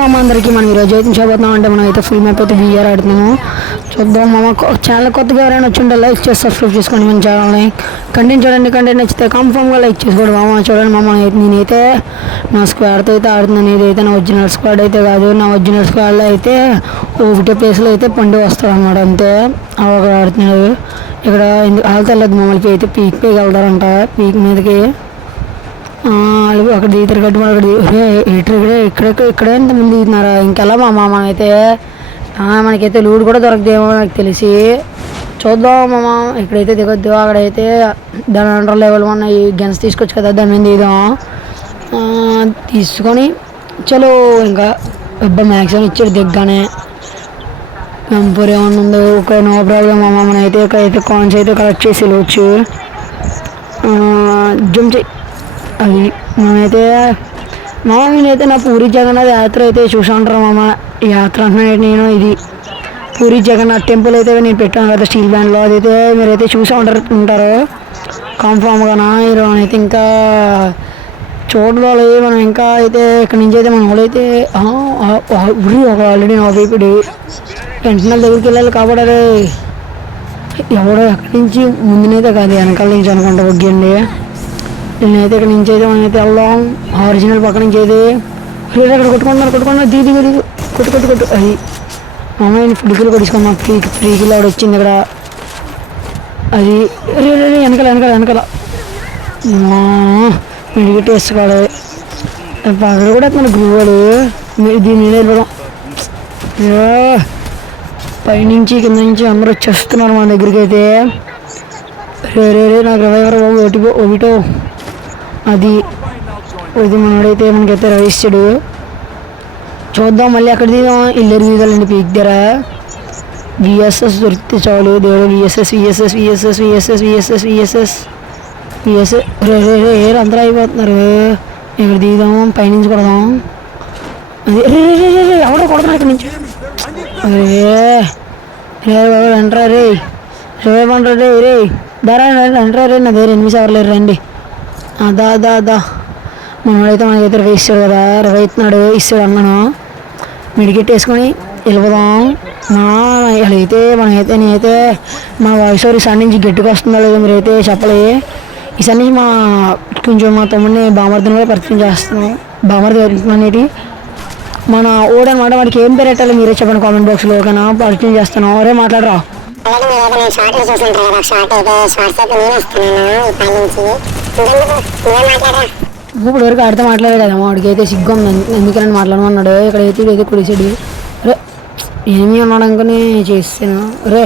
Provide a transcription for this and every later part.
మామ అందరికీ మనం ఈరోజు అయితే చూడబోతున్నాం అంటే మనం అయితే ఫుల్ మ్యాప్ అయితే వీఆర్ ఆడుతున్నాము. చూద్దాం మామ. ఛానల్ కొత్తగా ఎవరైనా వచ్చి లైక్ చేసి సబ్స్క్రైబ్ చేసుకోండి మన ఛానల్ని. కంటెంట్ చూడండి, కంటెంట్ నచ్చితే కన్ఫామ్గా లైక్ చేసుకోండి మామ. చూడండి మామ, నేనైతే నా స్క్వాడ్తో అయితే ఆడుతున్నాను. ఇదైతే నా ఒరిజినల్ స్క్వాడ్ అయితే కాదు. నా ఒరిజినల్ స్క్వాడ్లో అయితే ఒకటే ప్లేస్లో అయితే పండు వస్తాడు అనమాట. అంతే ఒక ఆడుతున్నాడు. ఇక్కడ వాళ్ళతో వెళ్ళదు మమ్మల్ని అయితే పీక్ పైకి వెళ్తారంట. పీక్ మీదకి అక్కడ దిగుతారు కట్టి ఇక్కడే ఎంతమంది దిగుతున్నారా? ఇంకెలా మామ మనమైతే మనకైతే లూడ్ కూడా దొరకదేమో నాకు తెలిసి. చూద్దాం మామ. ఇక్కడైతే దిగొద్దు. అక్కడైతే దాని అండర్ లెవెల్ ఉన్నాయి గన్స్ తీసుకోవచ్చు కదా, దాని మీద దిగుదాం. తీసుకొని చలో ఇంకా మ్యాక్సిమం ఇచ్చాడు దిగ్గానే. ఎంపూర్ ఏమన్నా ఉందో ఒక నో ప్రాబ్లం మామ. మనమైతే ఇక్కడైతే కాయిన్స్ అయితే కలెక్ట్ చేసి వెళ్ళవచ్చు. జంప్ చేయి అది. మనమైతే మామ నేనైతే నా పూరి జగన్నాథ్ యాత్ర అయితే చూసి ఉంటారు మామ. యాత్ర అంటున్నాను నేను. ఇది పూరి జగన్నాథ్ టెంపుల్ అయితే నేను పెట్టాను కదా స్టీల్ బ్యాండ్లో. అదైతే మీరైతే చూసి ఉంటారు కన్ఫామ్గానా. మనమైతే ఇంకా చూడాలి. మనం ఇంకా అయితే ఇక్కడి నుంచి అయితే మన వాళ్ళైతే ఒక ఆల్రెడీ నా వైపుడు వెంటనే దగ్గరికి వెళ్ళాలి కాబట్టి ఎవడో ఎక్కడి నుంచి ముందునైతే కాదు వెనకాల నుంచి అనుకుంటా ఒగ్గండి. నేనైతే ఇక్కడ నుంచి అయితే మనమైతే వెళ్దాం. ఒరిజినల్ పక్క నుంచి అయితే అక్కడ కొట్టుకున్నారు దిగు కొట్టు అది మామూలు ఫుడ్కిలు కొట్టుకున్నాం. ఫ్రీకిల్ ఆవిడ వచ్చింది ఇక్కడ. అది వెనకాల మెడికెట్ వేసుకోవాలి. అక్కడ కూడా మన గురువాడు దీని మీద వెళ్ళడం. పైనుంచి కింద నుంచి అందరూ వచ్చేస్తున్నారు మన దగ్గరికి అయితే. నాకు రివైవర్ బాబు ఒకటో అది మనోడైతే మనకైతే రవిస్తాడు. చూద్దాం మళ్ళీ అక్కడ దిగాం. ఇల్లరు దిగాలండి పీక్ దగ్గర. విఎస్ఎస్ దొరికితే చాలు దేవుడు. విఎస్ఎస్ అందరూ అయిపోతున్నారు. ఇక్కడ దిగుదాం, పైనుంచి కొడదాం. అది ఎవడో కొడుతున్నా ఇక్కడ నుంచి. అదే అంటారా రే రివైవ్ అంటారు రే దారా అంటారా రే. నా దగ్గర 8 అవర్లేరు రండి. అదా మనోడైతే మనకైతే రవి ఇస్తాడు కదా. రవి అవుతున్నాడు ఇస్తాడు అన్నాను. మెడికెట్ వేసుకొని వెళ్ళిపోదాం. నేనైతే మా వాయిస్ ఓవర్ ఈసారి నుంచి గట్టిగా వస్తుందో లేదో మీరైతే చెప్పలే. ఈసారి నుంచి కొంచెం మా తమ్ముడిని బామర్దిని కూడా పరిచయం చేస్తున్నాం. బామర్ది అనేది మన ఓడనమాట. వాడికి ఏం పేరు పెట్టాలి మీరే చెప్పండి కామెంట్ బాక్స్లో. ఓకేనా? పరిచయం చేస్తున్నాం. అరే మాట్లాడరా. ఇప్పుడు వరకు ఆడితే మాట్లాడాడు కదా వాడికి అయితే సిగ్గు ఎందుకని మాట్లాడమన్నాడు. ఇక్కడ అయితే కుడిసాడు. రే ఏమీ ఉన్నాడు అనుకుని చేస్తాను. రే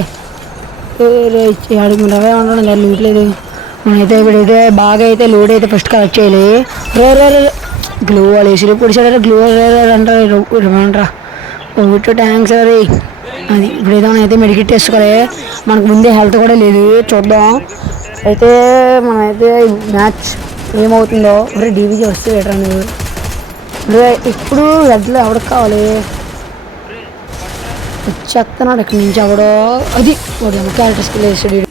ఆడికి రవే ఉన్నాడు దాన్ని లూట్ లేదు. మనమైతే ఇప్పుడైతే బాగా అయితే లూట్ అయితే ఫస్ట్ కలెక్ట్ చేయాలి. రే గ్లూ వాళ్ళు వేసి పొడిచాడు. గ్లూ అంటారా ఒకటి ట్యాంక్స్ రే. అది ఇప్పుడైతే మనమైతే మెడికెట్ వేసుకోవాలి. మనకు ముందే హెల్త్ కూడా లేదు. చూద్దాం అయితే మనమైతే మ్యాచ్ ఏమవుతుందో. ఒరే డీవీజీ వస్తే బెటర్ నువ్వు. ఇప్పుడు రెడ్లో ఎవరికి కావాలి వచ్చేస్తున్నాడు ఇక్కడి నుంచి ఎవడో. అది వాడు క్యారెక్టర్ స్కిల్ వేసాడు.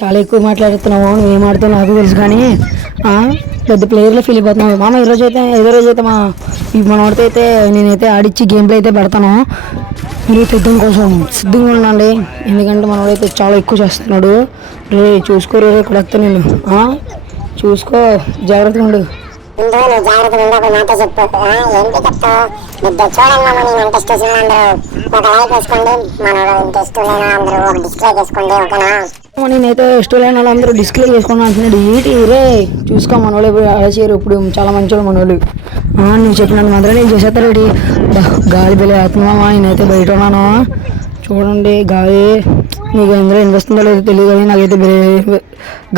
చాలా ఎక్కువ మాట్లాడుతున్నావు. నువ్వేం ఆడుతున్నావు నాకు తెలుసు కానీ పెద్ద ప్లేయర్లో ఫీల్ అయిపోతున్నావు మామ. ఏదో రోజు అయితే మన వాడితో అయితే నేనైతే ఆడిచ్చి గేమ్ ప్లే అయితే పెడతాను. మీరు యుద్ధం కోసం సిద్ధంగా ఉండండి. ఎందుకంటే మనవాడైతే చాలా ఎక్కువ చేస్తున్నాడు. రే చూసుకో రే ఇక్కడ వస్తా నేను. చూసుకో జాగ్రత్తగా ఉండు. నేనైతే ఇష్టం వాళ్ళందరూ డిస్ప్లే చేసుకుని అంటున్నాడు. ఏంటి రే చూసుకో మనోళ్ళు అలచేయరు. ఇప్పుడు చాలా మంచి మనోళ్ళు. నువ్వు చెప్పినంత మాత్రం నేను చేసేస్తాడు. గాలి బెలి వేస్తున్నావా? నేనైతే బయట ఉన్నాను. చూడండి గాలి మీకు ఎందులో వినిపిస్తుందో లేదో తెలియదు కానీ నాకైతే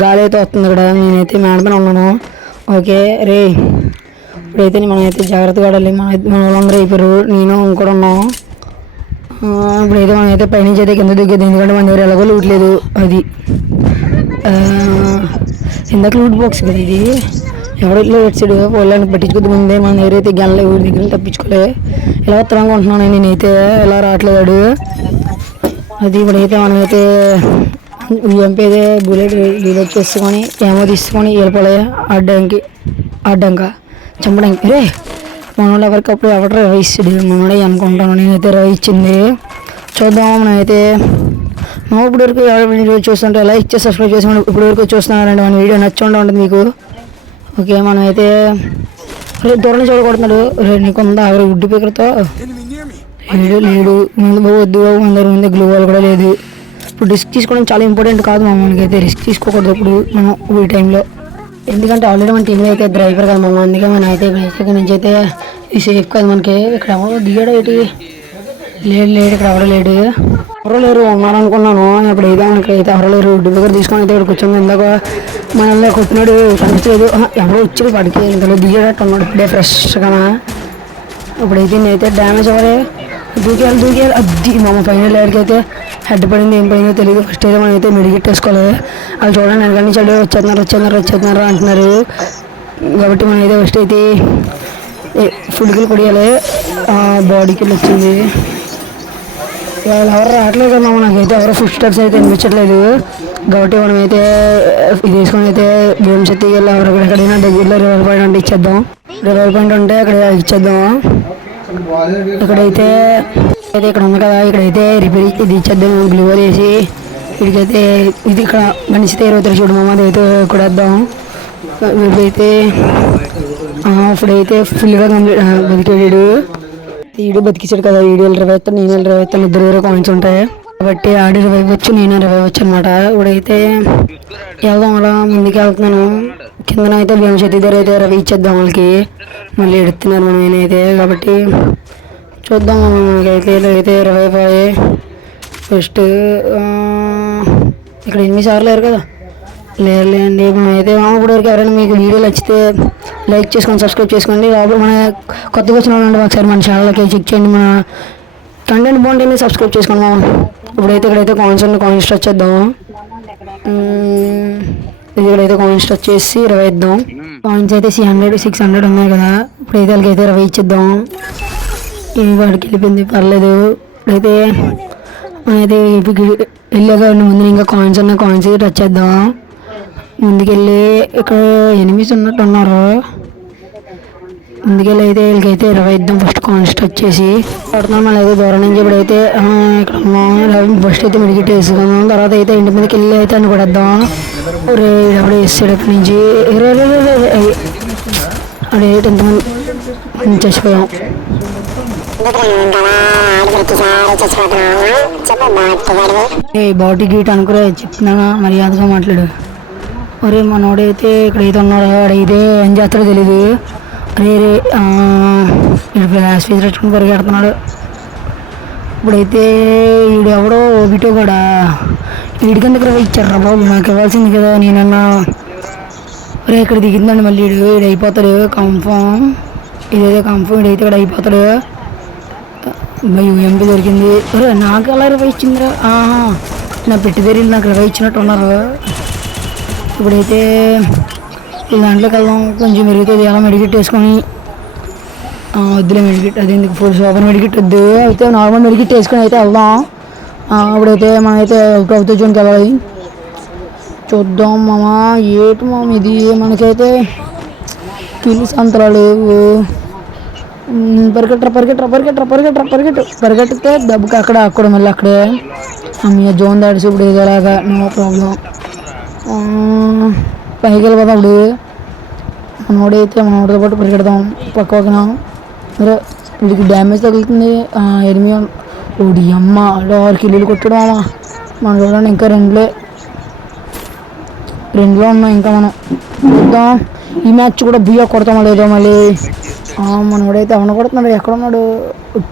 గాలి అయితే వస్తుంది ఇక్కడ. నేనైతే మేడపైన ఉన్నాను. ఓకే రే ఇప్పుడైతే మనమైతే జాగ్రత్తగా ఆడాలి. మన వాళ్ళందరూ అయిపోయారు. నేను ఇంకోటి ఉన్నాను. ఇప్పుడైతే మనమైతే పైనుంచి అయితే కింద దిగ్గేది. ఎందుకంటే మన దగ్గర ఎలాగో లూట్ లేదు. అది ఇందాక లూట్ బాక్స్ కదా ఇది. ఎవడో ఇట్లా వచ్చాడు వాళ్ళని పట్టించుకోద్దు. ముందే మన దగ్గర అయితే గెల ఊరి దగ్గర తప్పించుకోలే. ఇలా వస్తాను అనుకుంటున్నాను నేనైతే. ఎలా రావట్లేదు. అది ఇప్పుడైతే మనమైతే ఎంపీ అయితే బుల్లెట్ రీలోడ్ చేసుకొని ఏమో తీసుకొని వెళ్ళిపోలే ఆడడానికి. ఆడ్డాక చంపడానికి రే మనోడు ఎవరికప్పుడు ఎవరు రవి ఇస్తాడు మనోడే అనుకుంటాను. నేనైతే రవి ఇచ్చింది చూద్దాం. మనమైతే మా ఇప్పుడు వరకు ఎవరు వీడియో చూస్తుంటే లైక్ చేసి సబ్స్క్రైబ్ చేసి ఇప్పుడు వరకు చూస్తున్నారంటే మన వీడియో నచ్చుంటూ ఉంటుంది మీకు. ఓకే మనమైతే రే దూరం చూడకూడుతున్నాడు. రే నీకుందా ఎవరు గుడ్డి పీకలతో లేడు ముందు వద్దు అందరు ముందు గ్లూ వాల్ కూడా లేదు. ఇప్పుడు రిస్క్ తీసుకోవడం చాలా ఇంపార్టెంట్ కాదు మనకైతే. రిస్క్ తీసుకోకూడదు ఇప్పుడు మనం ఈ టైంలో, ఎందుకంటే ఆల్రెడీ మన టీంలో అయితే డ్రైవర్ కదా మనం. అందుకే మనం అయితే బేసిక్ నుంచి అయితే ఇది సేఫ్ కాదు మనకి. ఇక్కడ ఎవరో దిగాడు ఏంటి లేడు ఇక్కడ ఎవరో లేడు. ఎవరో లేరు ఉన్నారనుకున్నాను. ఇప్పుడు అయితే మనకైతే ఎవరో లేరు. డుబ్బు దగ్గర తీసుకొని అయితే ఇక్కడ కూర్చొని ఇందాక మనల్ని కొట్టినాడు కనిపించలేదు. ఎవరో వచ్చి పడికి ఇంతలో దిగేటట్టు ఉన్నాడు ఇప్పుడే ఫ్రెష్గా. ఇప్పుడైతే నేనైతే డ్యామేజ్ అవ్వాలి దూకేయాలి అది మా ఫైనల్ లేయర్కి అయితే హెడ్ పడింది. ఏం పడిందో తెలియదు. ఫస్ట్ అయితే మనం అయితే మెడికెట్ వేసుకోవాలి. వాళ్ళు చూడండి వెనకాల నుంచి వచ్చేస్తున్నారు అంటున్నారు. కాబట్టి మనం అయితే ఫస్ట్ అయితే ఫుడ్కి కొడియాలి. బాడీకి వచ్చింది వాళ్ళు ఎవరు రావట్లేదు కదా నాకైతే ఎవరో ఫుడ్ స్టెప్స్ అయితే అనిపించట్లేదు. కాబట్టి మనమైతే ఇది వేసుకొని అయితే భీమశక్తికి వెళ్ళి ఎక్కడైనా దగ్గరలో రివర్ పాయింట్ అంటే ఇచ్చేద్దాం. రివర్ పాయింట్ ఉంటే అక్కడ ఇచ్చేద్దాం. ఇక్కడైతే ఇక్కడ ఉంది కదా ఇక్కడైతే రిపేర్ ఇది ఇచ్చేద్దాం. గ్లూవర్ వేసి వీడికైతే ఇది ఇక్కడ మనిషి తేరవుతారు చూడు మామ అయితే కొడేద్దాం. వీడికైతే ఇప్పుడైతే ఫుల్గా కంప్లీట్ బతికాడు. వీడు బతికించాడు కదా. వీడియో రివైవ్ నేను రివైవ్ ఇద్దరు వేరే కాయిన్స్ ఉంటాయి కాబట్టి ఆడి రివైవ్ వచ్చు నేను రివైవ్ వచ్చు అనమాట. ఇప్పుడైతే వెళ్దాం అలా ముందుకు వెళ్తున్నాను. కిందనైతే భీమశక్తి దగ్గర అయితే రవి ఇచ్చేద్దాం. వాళ్ళకి మళ్ళీ ఎడుతున్నారు మనం నేనైతే. కాబట్టి చూద్దాం మనకైతే రివైవ్ అయ్యి ఫస్ట్ ఇక్కడ 8 సార్లు లేరు కదా లేదండి. మనమైతే ఇప్పుడు వరకు ఎవరైనా మీకు వీడియో నచ్చితే లైక్ చేసుకొని సబ్స్క్రైబ్ చేసుకోండి. కాబట్టి మన కొత్తగా వచ్చిన వాళ్ళంటే ఒకసారి మన ఛానల్కి చెక్ చేయండి. మన కంటెంట్ బాగుంటుంది సబ్స్క్రైబ్ చేసుకోండి. ఇప్పుడైతే ఇక్కడైతే కాయిన్స్ టచ్ చేద్దాం. ఇక్కడైతే కాయిన్స్ టచ్ చేసి 20 ఇద్దాం. కాయిన్స్ అయితే 600 ఉన్నాయి కదా. ఇప్పుడైతే వాళ్ళకైతే 20 ఇచ్చేద్దాం. ఇది వాడికి వెళ్ళిపోయింది పర్లేదు. ఇప్పుడైతే మనమైతే వెళ్ళాక ముందు ఇంకా కాయిన్స్ టచ్ చేద్దాం. ముందుకెళ్ళి ఇక్కడ ఎనిమిస్ ఉన్నట్టు ఉన్నారు. ముందుకెళ్ళి అయితే వీళ్ళకైతే 20 ఇద్దాం. ఫస్ట్ కాయిన్స్ టచ్ చేసి పడుతున్నాం. మళ్ళీ అయితే దూరం నుంచి ఇప్పుడైతే ఇక్కడ ఉన్నాం. ఫస్ట్ అయితే మెడికెట్ వేసుకున్నాం. తర్వాత అయితే ఇంటి మీదకి వెళ్ళి అయితే అని కొడేద్దాం. ఎవడో వేస్తాడు అక్కడి నుంచి అడే ఎంతమంది చచ్చిపోయాం. బాడీ గీట్ అనుకురా చెప్తున్నాగా మర్యాదగా మాట్లాడు. ఒరే మనోడైతే ఇక్కడైతే ఉన్నాడు. ఆడైతే ఏం చేస్తాడో తెలీదు. రే గ్లాస్ ఫీజు పెట్టుకుని పరిగెడుతున్నాడు. ఇప్పుడైతే వీడు ఎవడో ఓబిటో కూడా వీడికి ఎందుకు ఇచ్చారు బాబు నాకు ఇవ్వాల్సింది కదా. నేనన్నా రే ఇక్కడ దిగిందండి మళ్ళీ వీడు అయిపోతాడు కన్ఫామ్. ఇదైతే కన్ఫామ్ వీడైతే ఇక్కడ అయిపోతాడు. ఎంపీ దొరికింది. అరే నాకు ఎలా 20 ఇచ్చిందిరా. నా పెట్టి దగ్గర నాకు 20 ఇచ్చినట్టు ఉన్నారు. ఇప్పుడైతే ఈ దాంట్లోకి వెళ్దాం. కొంచెం మెరుగుతుంది ఎలా మెడికెట్ వేసుకొని వద్దులే మెడికెట్ అది ఎందుకు ఫుల్ సూపర్ మెడికెట్ వద్దు. అయితే నార్మల్ మెడికెట్ వేసుకొని అయితే వెళ్దాం. ఇప్పుడైతే మనమైతే అవుట్ ఆఫ్ ద జోన్కి వెళ్ళాలి. చూద్దాం మామ ఏటు మామ ఇది మనకైతే కిల్స్ అంతలా లేవు. పరిగెట్టితే దెబ్బకి అక్కడ మళ్ళీ అక్కడే మీ జోన్ దాడిసి ఇప్పుడు ఇదేలాగా నో ప్రాబ్లం. పైకి వెళ్ళిపోతాం. ఇప్పుడు మనోడైతే మనోడితో పాటు పరిగెడదాం పక్కన. మరి వీడికి డ్యామేజ్ తగులుతుంది. ఎనిమి ఓడి అమ్మ 6 కిలోలు కొట్టడం అమ్మ. మనం చూడండి ఇంకా రెండులో ఉన్నాం. ఇంకా మనం చూద్దాం ఈ మ్యాచ్ కూడా బియ్య కొడతామో లేదో మళ్ళీ. మనోడైతే అవన కొడుతున్నాడు. ఎక్కడున్నాడు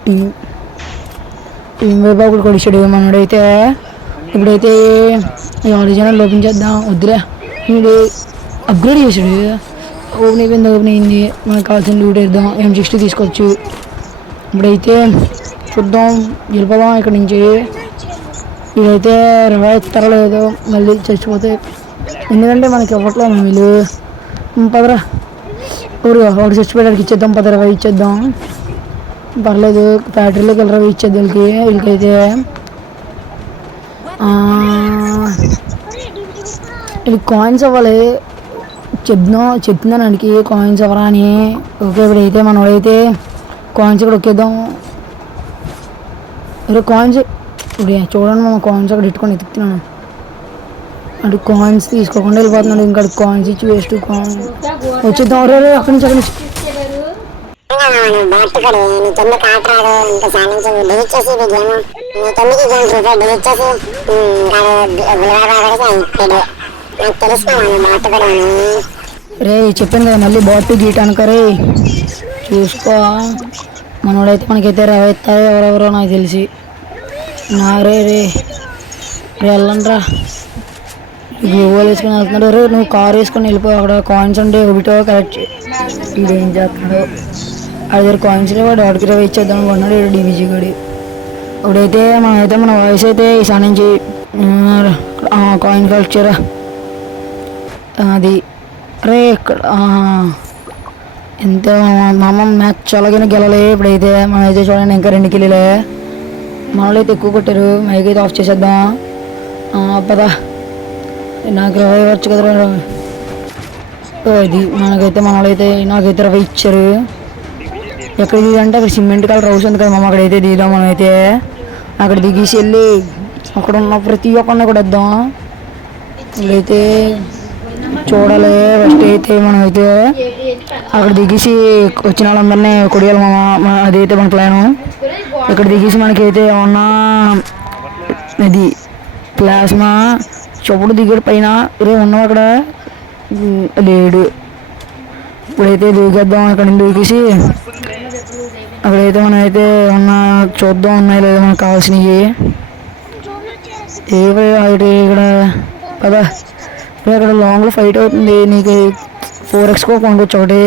టీం వైపు ఒకటి కొడిచాడు మనోడైతే. ఇప్పుడైతే ఆరిజినల్ లోపించేద్దాం. వద్దులే వీడు అప్గ్రేడ్ చేసాడు. ఓపెన్ అయింది. మనకు కావాల్సిన లూట్ వేద్దాం. M60 తీసుకోవచ్చు. ఇప్పుడైతే చూద్దాం వెళ్ళిపోదాం ఇక్కడ నుంచి. వీడైతే రివైవ్ తరలేదు మళ్ళీ చచ్చిపోతే ఎందుకంటే మనకి ఇవ్వట్లేదు వీళ్ళు. పదరా ఒకటి చచ్చిపోయేటికి ఇచ్చేద్దాం. 10-20 ఇచ్చేద్దాం పర్లేదు. ఫ్యాక్టరీలోకి వెళ్ళి 20 ఇచ్చేద్దాం వీళ్ళకైతే. ఇది కాయిన్స్ అవ్వాలి. చెప్తున్నాను అడికి కాయిన్స్ ఎవరా అని. ఓకే ఇప్పుడైతే మనోడైతే కాయిన్స్ ఇక్కడ ఒక్కేద్దాం. అరే కాయిన్స్ ఇప్పుడు చూడండి మా కాయిన్స్ అక్కడ ఇట్టుకొని ఎత్తుకుతున్నాను. అంటే కాయిన్స్ తీసుకోకుండా వెళ్ళిపోతున్నాడు. ఇంకా కాయిన్స్ ఇచ్చి వేస్ట్ కాయిన్స్ వచ్చేద్దాం. రే అక్కడి నుంచి రే చెప్పాను కదా మళ్ళీ బాట్ గీట్ అనుకరే చూసుకో. మనోడైతే మనకైతే రవేస్తారు ఎవరెవరో నాకు తెలిసి. రే రే వెళ్ళండి రా. గ్లూవల్ వేసుకొని వెళ్తున్నాడు. రే నువ్వు కార్ వేసుకొని వెళ్ళిపో. అక్కడ కాయిన్స్ ఉంటే ఒకటో కలెక్ట్ ఇది ఏం చేస్తున్నాడు. అది దగ్గర కాయిన్స్ వాడు వాడికి రవి ఇచ్చేద్దాం అనుకున్నాడు. డీబీజీ గడి ఇప్పుడైతే మన వాయిస్ అయితే ఈసారి నుంచి కాయిన్ కలెక్ట్ చేయరా అది. రే ఇక్కడ ఎంత మా అమ్మ మ్యాచ్ చాలాగానే గెలలే. ఇప్పుడైతే మనమైతే చూడండి ఇంకా 2 కిలోలే. మనలో అయితే ఎక్కువ కొట్టారు. మైక్ అయితే ఆఫ్ చేసేద్దాం పదా. నాకు 20 వచ్చు కదా. ఇది మనకైతే మనోళ్ళైతే నాకైతే 20 ఇచ్చారు. ఎక్కడ దిగంటే అక్కడ సిమెంట్ కలర్ హౌస్ ఉంది కదా మమ్మ, అక్కడైతే దిగుదాం. మనమైతే అక్కడ దిగేసి వెళ్ళి అక్కడ ఉన్న ప్రతి ఒక్కరిని కూడా వద్దాం. ఇప్పుడైతే చూడాలి. ఫస్ట్ అయితే మనమైతే అక్కడ దిగేసి వచ్చిన వాళ్ళందరినీ కొడియాలి మామ. అదైతే మన ప్లాను. ఇక్కడ దిగేసి మనకైతే ఏమన్నా ఇది ప్లాస్మా చెప్పుడు దిగాడు పైన. రే ఉన్నావు అక్కడ లేడు. ఇప్పుడైతే దిగేద్దాం. అక్కడ దూకేసి అక్కడైతే మనమైతే ఏమన్నా చూద్దాం ఉన్నాయి లేదా మనకు కావాల్సినవి. ఇక్కడ కదా అక్కడ లాంగ్లో ఫైట్ అవుతుంది. నీకు 4x స్కోప్ కొనుక్కోవచ్చు ఒకటి.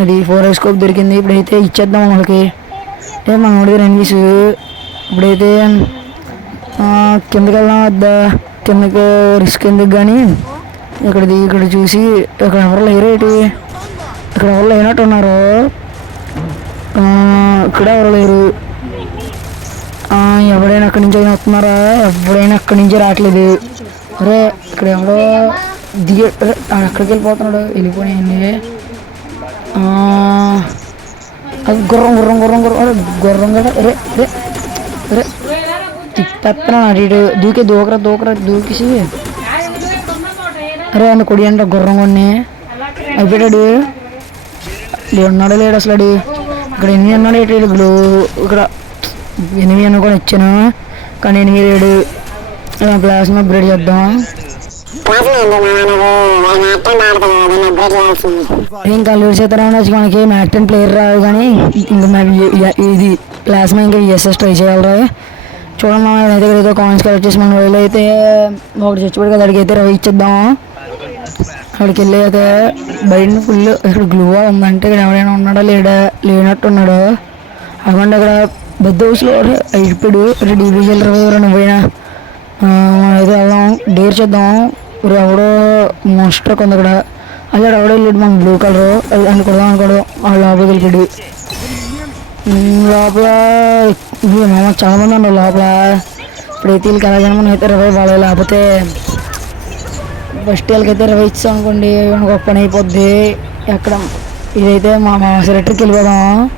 అది 4x స్కోప్ దొరికింది. ఇప్పుడైతే ఇచ్చేద్దాం మనకి. మనం అడిగిన ఎన్వీస్. ఇప్పుడైతే కిందకి వెళ్దాం వద్దా, కిందకి రిస్క్ ఎందుకు కానీ ఇక్కడ చూసి ఇక్కడ ఎవరు లేరేటి. ఇక్కడ ఎవరు లేనట్టు ఉన్నారు. ఇక్కడ ఎవరు లేరు. ఎవడైనా అక్కడి నుంచి అయినా వస్తున్నారా? ఎవడైనా అక్కడి నుంచి రావట్లేదు. అరే ఇక్కడ ఎవడో దిగే అక్కడికి వెళ్ళిపోతున్నాడు. వెళ్ళిపోయాయండి. అది గుర్రం కదా. రే రే రే తిప్పేస్తున్నాను. అటు దూకే దూకరా దూకేసి అరే అన్న కొడి అంటే గుర్రం కొన్ని అయిపోయాడు. ఉన్నాడో లేడు అసలు. ఇక్కడ 8 అన్నాడు. ఇప్పుడు ఇక్కడ 8 అన్న కూడా ఇచ్చాను కానీ 8 లేడు. ప్లాస్మా అప్గ్రేడ్ చేద్దాం. ఇంకా లూడ్ చేస్తారని వచ్చి మనకి మ్యాక్టన్ ప్లేయర్ రాదు కానీ ఇంకా ఇది ప్లాస్మా ఇంకా విఎస్ఎస్ ట్రై చేయాలి. చూడండి మన అయితే ఏదో కాయిన్స్ కలెక్ట్ చేసి మన వాళ్ళు అయితే ఒకటి చచ్చిపోయి కదా అడిగి అయితే 20 ఇచ్చేద్దాం. అక్కడికి వెళ్ళి అయితే బయట ఫుల్ ఇక్కడ గ్లూవా ఉందంటే ఇక్కడ ఎవరైనా ఉన్నాడా లేనట్టు ఉన్నాడు. అవ్వండి అక్కడ పెద్ద హౌస్లో అయిపోయాడు. డీబీజీలు 20 ఎవరైనా పోయినా అయితే వెళ్దాం. డేర్ చేద్దాం. ఎవడో మోస్టర్ కొంత అక్కడ అలా ఎవడో వెళ్ళాడు మన బ్లూ కలర్ అనుకోదాం ఆ లోపలికి వెళ్ళాడు. లోపల మామ చాలా మంది ఉన్నారు లోపల. ఇప్పుడైతే వీళ్ళకి ఎలాగైనా మనం అయితే 20 బాగా లేకపోతే ఫస్ట్ వీళ్ళకైతే 20 ఇచ్చాం అనుకోండి గొప్ప పని అయిపోద్ది. ఎక్కడ ఇదైతే మా సెలెక్టర్కి వెళ్ళిపోదాం.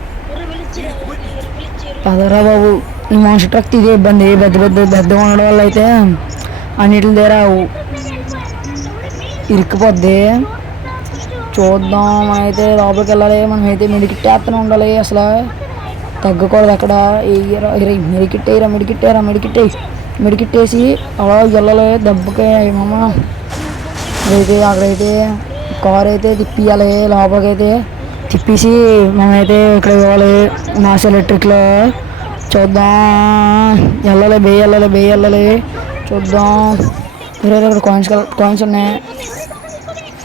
పదరా బాబు. ఈ మోస్ట్ ట్రక్ ఇదే ఇబ్బంది. పెద్దగా ఉండడం వల్ల అయితే అన్నిటి దగ్గర ఇరుక్కుపోద్ది. చూద్దాం. మనమైతే లోపలికి వెళ్ళాలి. మనమైతే మెడికిట్ వేస్తూనే ఉండాలి. అసలు తగ్గకూడదు. అక్కడ మెడికిట్టేసి అలా వెళ్ళాలి. దెబ్బకి మామ అక్కడైతే కార్ అయితే తిప్పియాలి. లోపలికి అయితే తిప్పేసి మనమైతే ఇక్కడ ఇవ్వాలి నాస్ ఎలక్ట్రిక్లో. చూద్దాం. వెళ్ళాలి చూద్దాం. ఇక్కడ కాయిన్స్ ఉన్నాయి.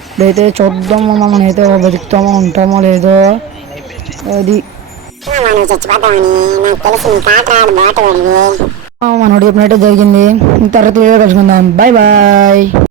ఇప్పుడైతే చూద్దాం మనమైతే బతుకుతామో ఉంటామో లేదో. అది మనోడు చెప్పినట్టే జరిగింది. తర్వాత కలుసుకుందాం. బాయ్.